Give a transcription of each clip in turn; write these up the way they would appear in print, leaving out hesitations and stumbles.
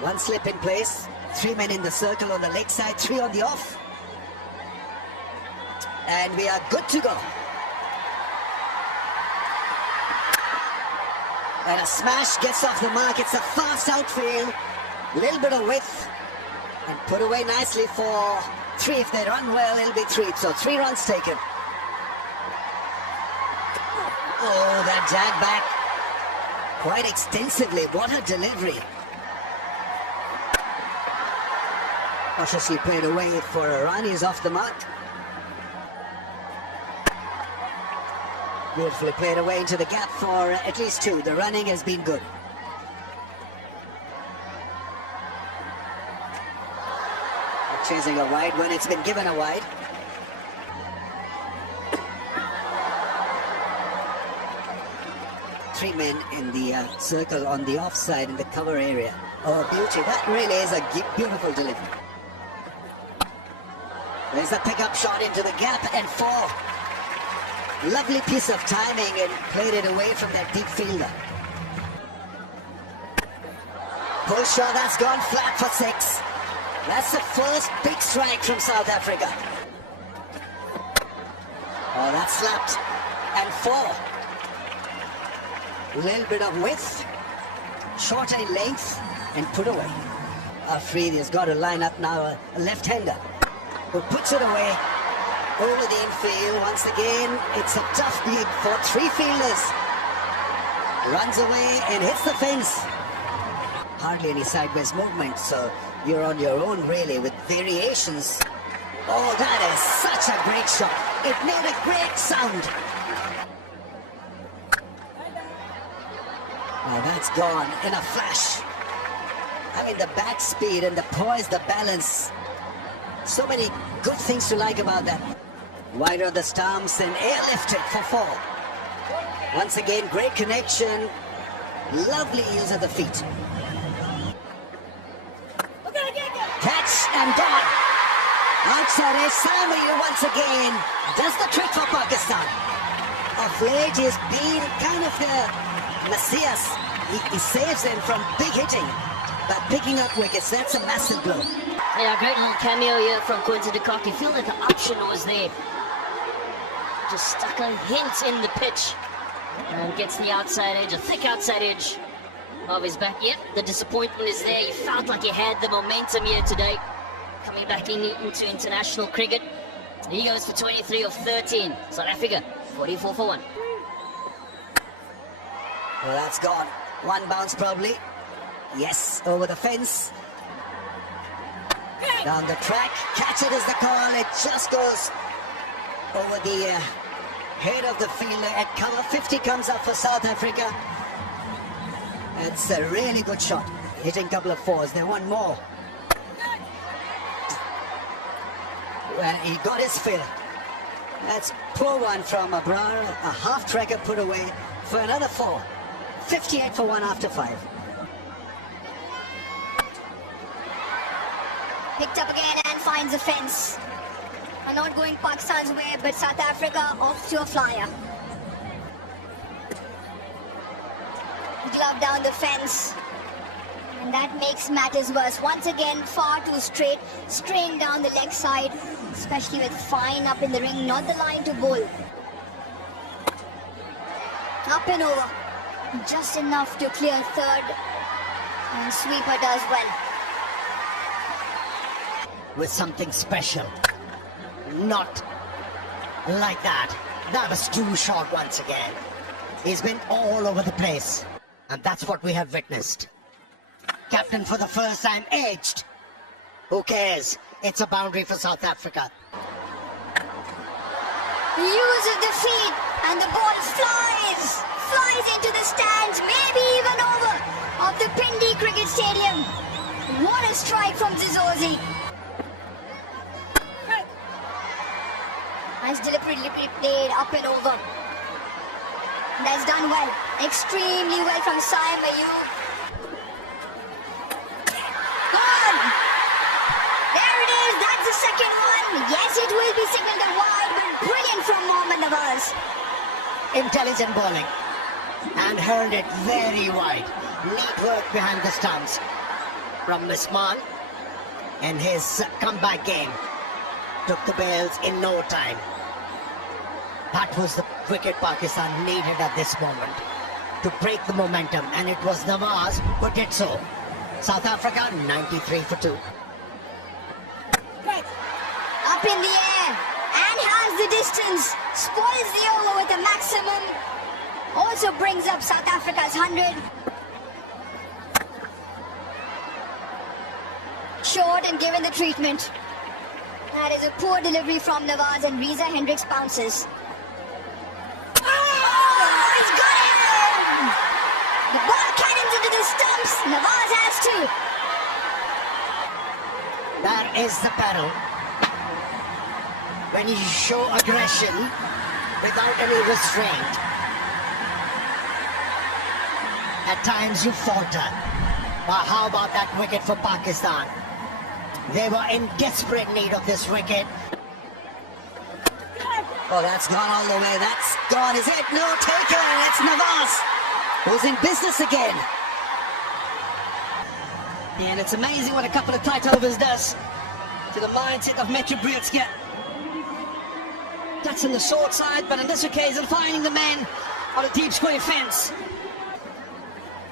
One slip in place, 3 men in the circle on the leg side, 3 on the off. And we are good to go. And a smash gets off the mark. It's a fast outfield, little bit of width, and put away nicely for 3. If they run well, it'll be 3. So 3 runs taken. Oh, that jag back quite extensively. What a delivery. Cautiously played away for a run. He's off the mark. Beautifully played away into the gap for at least 2. The running has been good. Chasing a wide when it's been given a wide. Three men in the circle on the offside in the cover area. Oh, beauty. That really is a beautiful delivery. There's the pickup shot into the gap and 4. Lovely piece of timing and played it away from that deep fielder. Pull shot, that's gone flat for 6. That's the first big strike from South Africa. Oh, that slapped. And 4. A little bit of width, shorter in length, and put away. Afridi has got to line up now, a left-hander who puts it away over the infield. Once again, it's a tough gig for 3 fielders. Runs away and hits the fence. Hardly any sideways movement, so you're on your own really with variations. Oh, that is such a great shot. It made a great sound. Now that's gone in a flash. I mean, the bat speed and the poise, the balance. So many good things to like about that. Wide on the stumps and airlifted for 4. Once again, great connection. Lovely use of the feet. Catch and gone. Outside edge, Samuel once again does the trick for Pakistan. Of late, he's been kind of the Messias. He saves them from big hitting. But picking up wickets, that's a massive blow. Yeah, great little cameo here from Quinton de Kock. You feel that the option was there. Just stuck a hint in the pitch. And gets the outside edge, a thick outside edge of his back. Yep, the disappointment is there. He felt like he had the momentum here today. Coming back into international cricket. He goes for 23 of 13. South Africa, 44 for 1. Well, that's gone. 1 bounce probably. Yes, over the fence. Down the track. Catch it is the call. It just goes over the head of the fielder at cover. 50 comes up for South Africa. It's a really good shot. Hitting a couple of 4s. They want more. Well, he got his fill. That's poor one from Abrar. A half-tracker put away for another 4. 58 for 1 after 5. Picked up again and finds a fence. Not going Pakistan's way, but South Africa off to a flyer. Glove down the fence. And that makes matters worse. Once again, far too straight, straying down the leg side, especially with Fine up in the ring, not the line to bowl. Up and over. Just enough to clear 3rd. And sweeper does well. With something special. Not like that. That was too short once again. He's been all over the place. And that's what we have witnessed. Captain for the first time edged. Who cares? It's a boundary for South Africa. Use of the feet and the ball flies into the stands, maybe even over of the Pindi Cricket Stadium. What a strike from Zizozi. Nice deliberately played up and over. That's done well, extremely well from Saim Ayub. Gone! There it is, that's the second one. Yes, it will be signaled a wide, but brilliant from Mohammad Nawaz. Intelligent bowling. And hurled it very wide. Neat work behind the stumps. from Misman in his comeback game. Took the bails in no time. That was the wicket Pakistan needed at this moment to break the momentum, and it was Nawaz who did so. South Africa 93 for 2. Up in the air and has the distance. Spoils the over with a maximum. Also brings up South Africa's 100. Short and given the treatment. That is a poor delivery from Nawaz, and Reza Hendricks bounces. Oh, he's got it! The ball cannons into the stumps. Nawaz has two. That is the battle. When you show aggression without any restraint, at times you falter. But how about that wicket for Pakistan? They were in desperate need of this wicket. Oh, that's gone all the way. That's gone. Is it? No taker. And it's Nawaz, who's in business again. And it's amazing what a couple of tight overs does to the mindset of Bdcrick. That's on the short side, but on this occasion, finding the man on a deep square fence.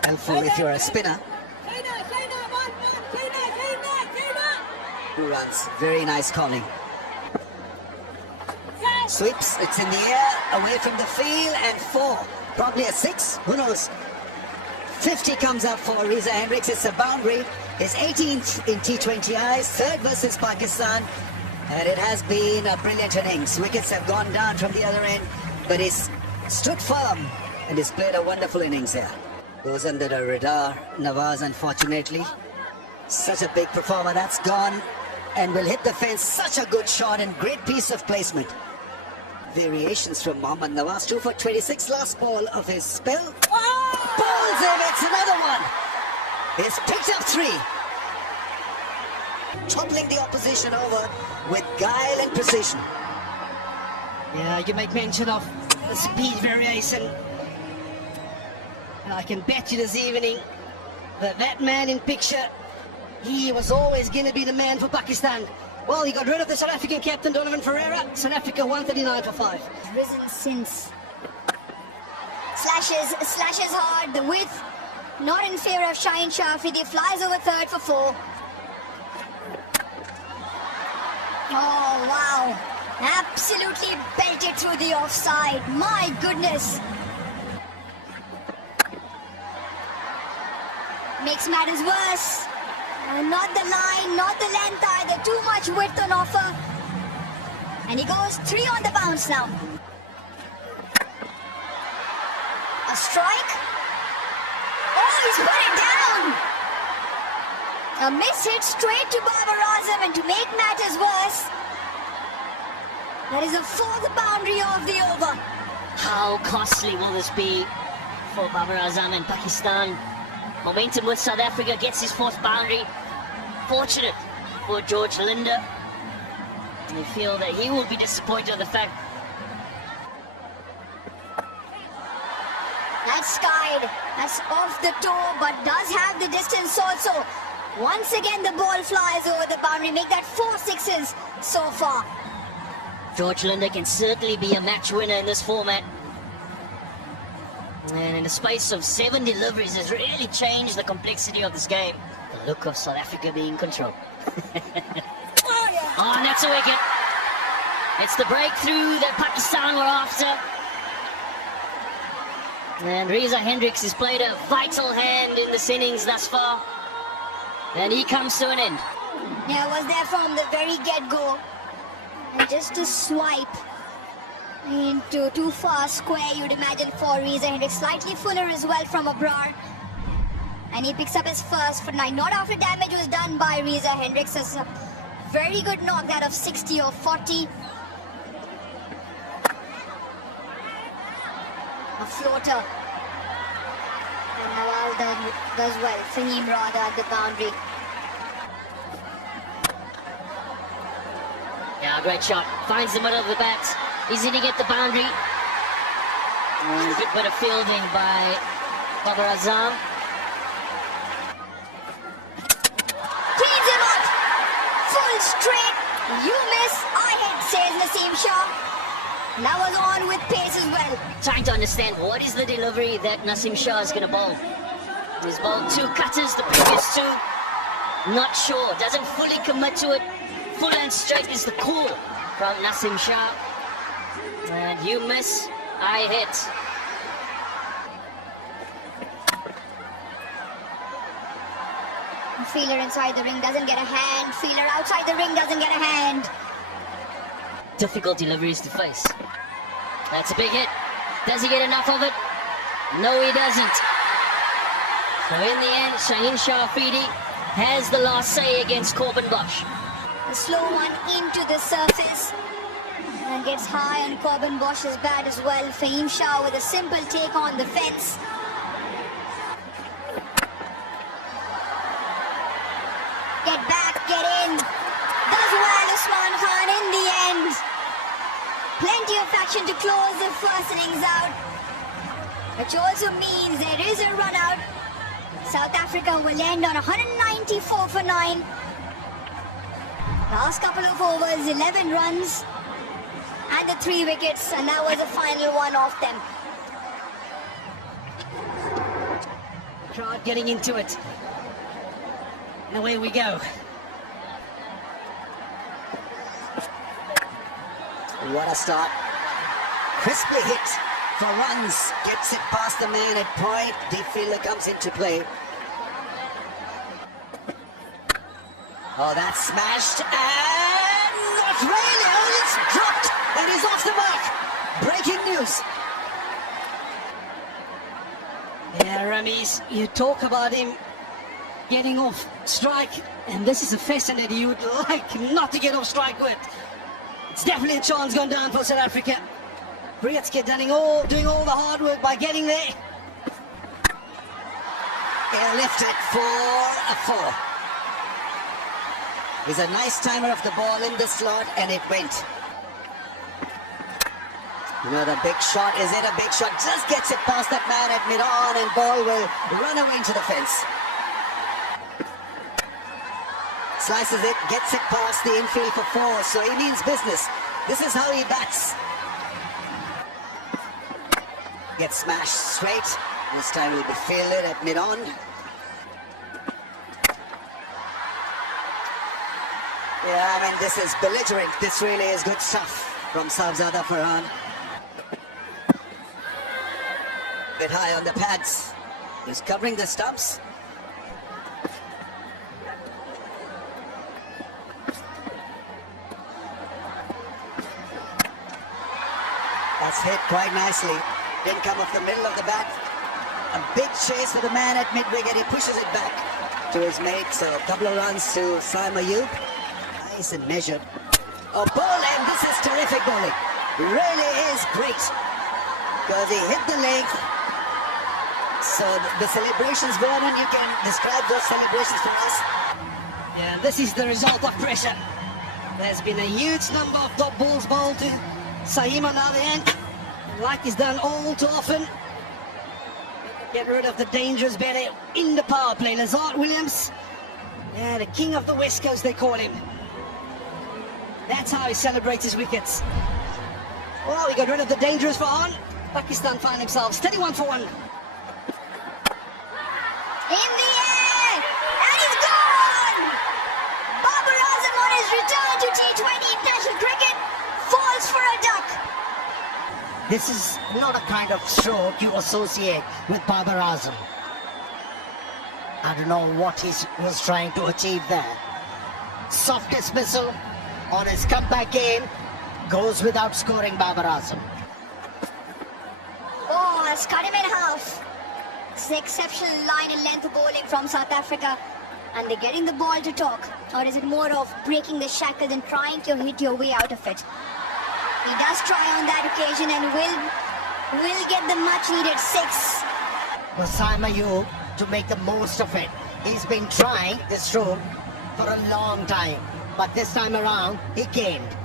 Helpful if you're a spinner. Who runs? Very nice calling. Sweeps, it's in the air, away from the field, and 4. Probably a 6, who knows? 50 comes up for Reza Hendricks. It's a boundary. His 18th in T20Is, 3rd versus Pakistan. And it has been a brilliant innings. Wickets have gone down from the other end, but he's stood firm and he's played a wonderful innings here. Goes under the radar, Nawaz, unfortunately. Such a big performer. That's gone and will hit the fence. Such a good shot and great piece of placement. Variations from Mohammad Nawaz. 2 for 26, last ball of his spell. Balls him, it's another one. He's picked up 3. Toppling the opposition over with guile and precision. Yeah, you make mention of the speed variation. And I can bet you this evening that that man in picture, he was always going to be the man for Pakistan. Well, he got rid of the South African captain, Donovan Ferreira. South Africa 139 for 5. Risen since. Slashes hard, the width not in favour of Shaheen Shafidi. Flies over 3rd for 4. Oh wow, absolutely belted through the offside. My goodness. Makes matters worse. Not the line, not the length either. Too much width on offer. And he goes 3 on the bounce now. A strike. Oh, he's put it down. A miss hit straight to Babar Azam, and to make matters worse, that is a 4th boundary of the over. How costly will this be for Babar Azam and Pakistan? Momentum with South Africa, gets his 4th boundary. Fortunate for George Linder. They feel that he will be disappointed at the fact. That's skied. That's off the toe, but does have the distance also. Once again, the ball flies over the boundary. Make that 4 6s so far. George Linder can certainly be a match winner in this format. And in the space of 7 deliveries has really changed the complexity of this game. The look of South Africa being in control. Oh, and that's a wicket. It's the breakthrough that Pakistan were after. And Reza Hendricks has played a vital hand in this innings thus far. And he comes to an end. Yeah, was there from the very get-go. And just a swipe into too far square, you'd imagine, for Reza Hendricks. Slightly fuller as well from Abrar. And he picks up his first for 9. Not after damage was done by Reza Hendricks. It's a very good knock, that of 60 or 40. A floater. And Nawaz does well. Fahim rather at the boundary. Yeah, great shot. Finds the middle of the bat. Easy to get the boundary. And a good bit of fielding by Babar Azam. You miss, I hit, says Naseem Shah. That was on with pace as well. Trying to understand what is the delivery that Naseem Shah is going to bowl. He's bowled 2 cutters, the previous 2. Not sure, doesn't fully commit to it. Full and straight is the call from Naseem Shah. And you miss, I hit. Fielder inside the ring doesn't get a hand. Fielder outside the ring doesn't get a hand. Difficult deliveries to face. That's a big hit. Does he get enough of it? No, he doesn't. So in the end, Shaheen Shah Afridi has the last say against Corbin Bosch. The slow one into the surface and gets high on Corbin Bosch's bat as well. Fahim Shah with a simple take on the fence. Get back, get in. Does well, Usman Khan in the end. Plenty of action to close the first innings out, which also means there is a run out. South Africa will end on 194 for 9. Last couple of overs, 11 runs and the 3 wickets, and that was the final one of them. Crowd getting into it. And away we go. What a start. Crisply hit for runs. Gets it past the man at point. Deep fielder comes into play. Oh, that's smashed. And not really. Oh, it's dropped. And he's off the mark. Breaking news. Yeah, Ramesh, you talk about him getting off strike, and this is a facility you would like not to get off strike with. It's definitely a chance gone down for South Africa. Bdcrick doing all the hard work by getting there. He'll lift it for a 4. He's a nice timer of the ball in the slot, and it went. Another big shot. Is it a big shot? Just gets it past that man at mid-on, and ball will run away into the fence. Slices it, gets it past the infield for 4, so he means business. This is how he bats. Gets smashed straight. This time will be fielded at mid-on. Yeah, I mean, this is belligerent. This really is good stuff from Sahibzada Farhan. Bit high on the pads. He's covering the stumps. That's hit quite nicely. Didn't come off the middle of the bat. A big chase for the man at mid-wicket. He pushes it back to his mate. So a couple of runs to Saim Ayub. Nice and measured. Oh, ball, and this is terrific bowling. Really is great. Because he hit the leg. So the celebrations, Vernon, you can describe those celebrations for us. Yeah, this is the result of pressure. There's been a huge number of top balls bowled to Saim on the other end, like he's done all too often. Get rid of the dangerous batter in the power play. Lazard Williams, yeah, the king of the West Coast, they call him. That's how he celebrates his wickets. Well, we got rid of the dangerous Farhan. Pakistan find themselves 31 for 1. In the air, and he's gone! Babar Azam on his return to T20 international cricket falls for a duck. This is not a kind of stroke you associate with Babar Azam. I don't know what he was trying to achieve there. Soft dismissal on his comeback game goes without scoring Babar Azam. Oh, has cut him in half. It's an exceptional line and length of bowling from South Africa. And they're getting the ball to talk. Or is it more of breaking the shackles and trying to hit your way out of it? He does try on that occasion and will get the much needed 6. For Saim Ayub to make the most of it. He's been trying this stroke for a long time, but this time around he gained.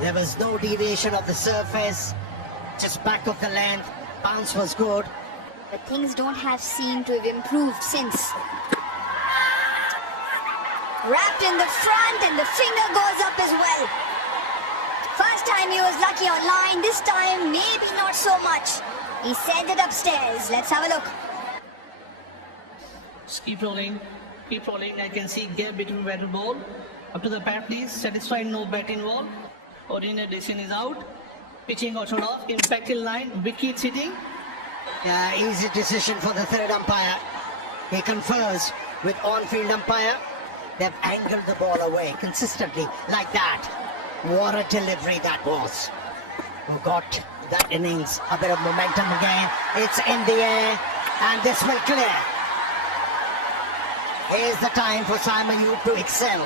There was no deviation of the surface, just back of the length. Bounce was good. But things don't have seemed to have improved since. Wrapped in the front and the finger goes up as well. First time he was lucky on line, this time maybe not so much. He sent it upstairs. Let's have a look. Just keep rolling. Keep rolling. I can see gap between bat and ball. Up to the pad, please. Satisfied, no bat involved. Ordinary decision is out. Pitching got off. Impact in line. Wickets hitting. Yeah, easy decision for the third umpire. He confers with on-field umpire. They've angled the ball away consistently like that. What a delivery that was. Who got that innings a bit of momentum again. It's in the air and this will clear. Here's the time for Simon Yu to excel.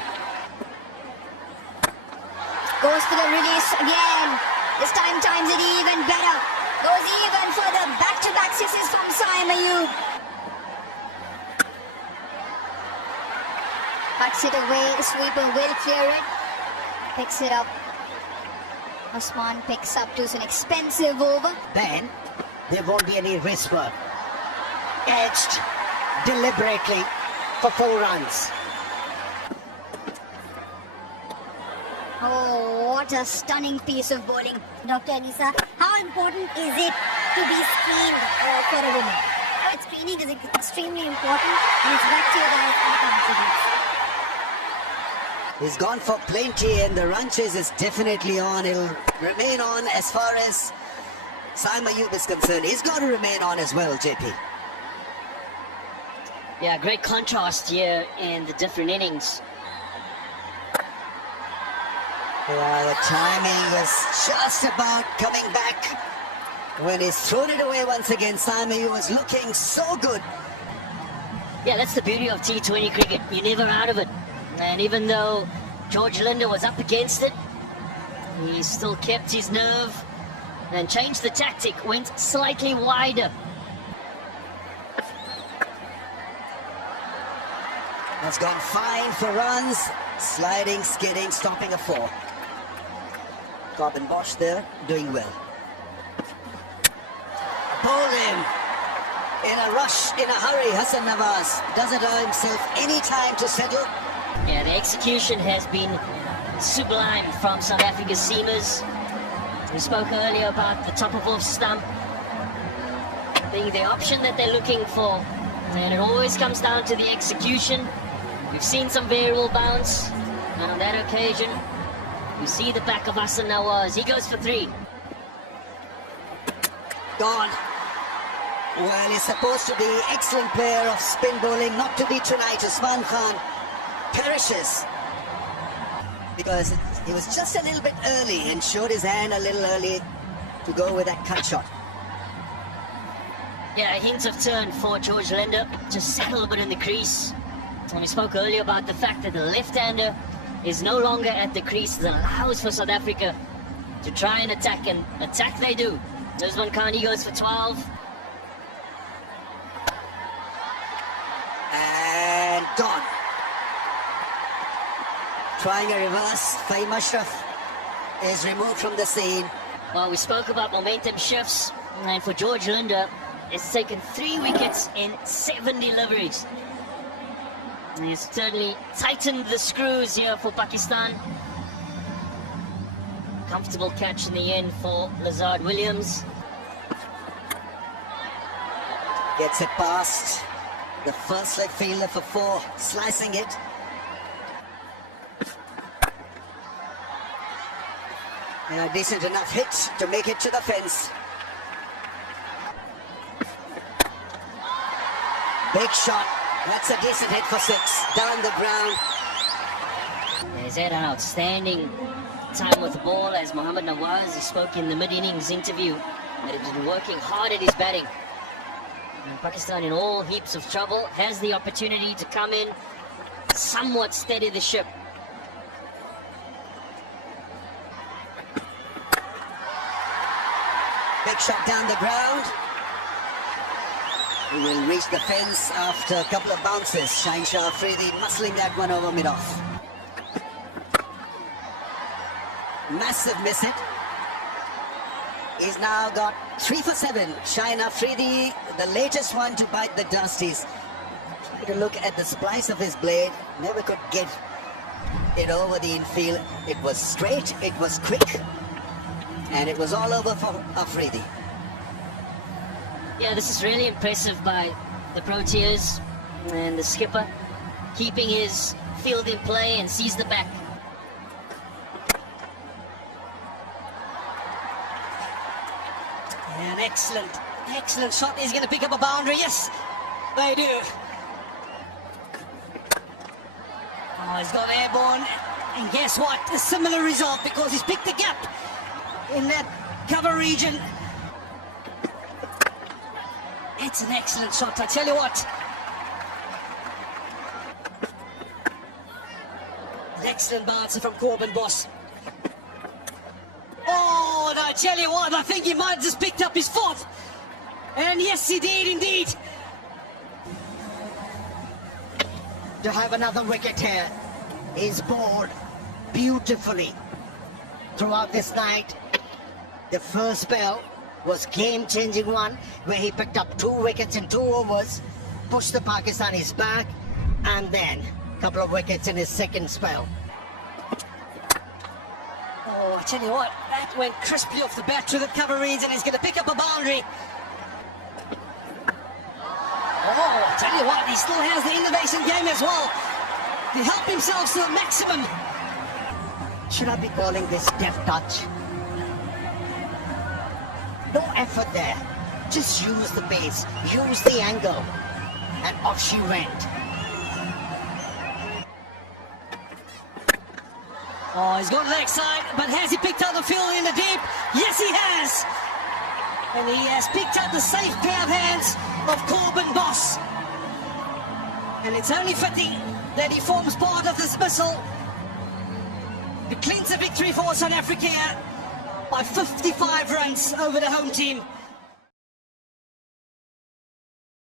Goes for the release again. This time times it even better. Goes even for the back-to-back sixes from Simon Yu. Cuts it away. The sweeper will clear it. Picks it up. Osman picks up to an expensive over. Then there won't be any whisper. Edged deliberately for 4 runs. Oh, what a stunning piece of bowling. Dr. Anisa, how important is it to be screened for a woman? Screening is extremely important and it's back to your guys. He's gone for plenty and the run chase is definitely on. It'll remain on as far as Simon Ayub is concerned. He's got to remain on as well, JP. Yeah, great contrast here in the different innings. Yeah, the timing is just about coming back. When he's thrown it away once again, Simon Ayub was looking so good. Yeah, that's the beauty of T20 cricket. You're never out of it. And even though George Linder was up against it, he still kept his nerve and changed the tactic, went slightly wider. That's gone fine for runs. Sliding, skidding, stopping a 4. Corbin Bosch there, doing well. Bowled him. In a rush, in a hurry, Hassan Nawaz doesn't allow himself any time to settle. Yeah, the execution has been sublime from South Africa's seamers. We spoke earlier about the top of off stump being the option that they're looking for. And it always comes down to the execution. We've seen some variable bounce, and on that occasion, you see the back of Hassan Nawaz. He goes for 3. Gone. Well, he's supposed to be excellent player of spin bowling, not to be tonight. Usman Khan perishes because he was just a little bit early and showed his hand a little early to go with that cut shot. Yeah, a hint of turn for George Linder, just settle a bit in the crease. And we spoke earlier about the fact that the left-hander is no longer at the crease. It allows for South Africa to try and attack they do. Usman Khan, he goes for 12. And gone. Trying a reverse, Fahim Ashraf is removed from the scene. Well, we spoke about momentum shifts, and for George Linder, it's taken 3 wickets in 7 deliveries. And he's certainly tightened the screws here for Pakistan. Comfortable catch in the end for Lazard Williams. Gets it past the first leg fielder for 4, slicing it. And a decent enough hit to make it to the fence. Big shot. That's a decent hit for 6. Down the ground. He's had an outstanding time with the ball, as Mohammad Nawaz, he spoke in the mid-innings interview that he's been working hard at his batting. And Pakistan, in all heaps of trouble, has the opportunity to come in, somewhat steady the ship. Big shot down the ground. He will reach the fence after a couple of bounces. Shaheen Shah Afridi muscling that one over mid-off. Massive miss hit. He's now got 3 for 7. Shaheen Afridi, the latest one to bite the dust. He's trying to look at the splice of his blade. Never could get it over the infield. It was straight, it was quick, and it was all over for Afridi. Yeah, this is really impressive by the Proteas and the skipper, keeping his field in play and sees the back. An excellent shot. He's going to pick up a boundary. Yes, they do. Oh, he's got airborne. And guess what? A similar result because he's picked the gap in that cover region. It's an excellent shot, I tell you what. An excellent bouncer from Corbin Boss. Oh, and I tell you what, I think he might have just picked up his fourth. And yes, he did indeed. To have another wicket here is bowled beautifully throughout this night. The first spell was game-changing one where he picked up 2 wickets in 2 overs, pushed the Pakistanis back, and then a couple of wickets in his second spell. Oh, I tell you what, that went crisply off the bat through the cover reeds and he's going to pick up a boundary. Oh, I tell you what, he still has the innovation game as well. He helped himself to the maximum. Should I be calling this deft touch? No effort there. Just use the pace, use the angle, and off she went. Oh, he's got leg side, but has he picked out the field in the deep? Yes, he has. And he has picked out the safe pair of hands of Corbin Boss. And it's only fitting that he forms part of this missile to clinch a victory for South Africa by 55 runs over the home team.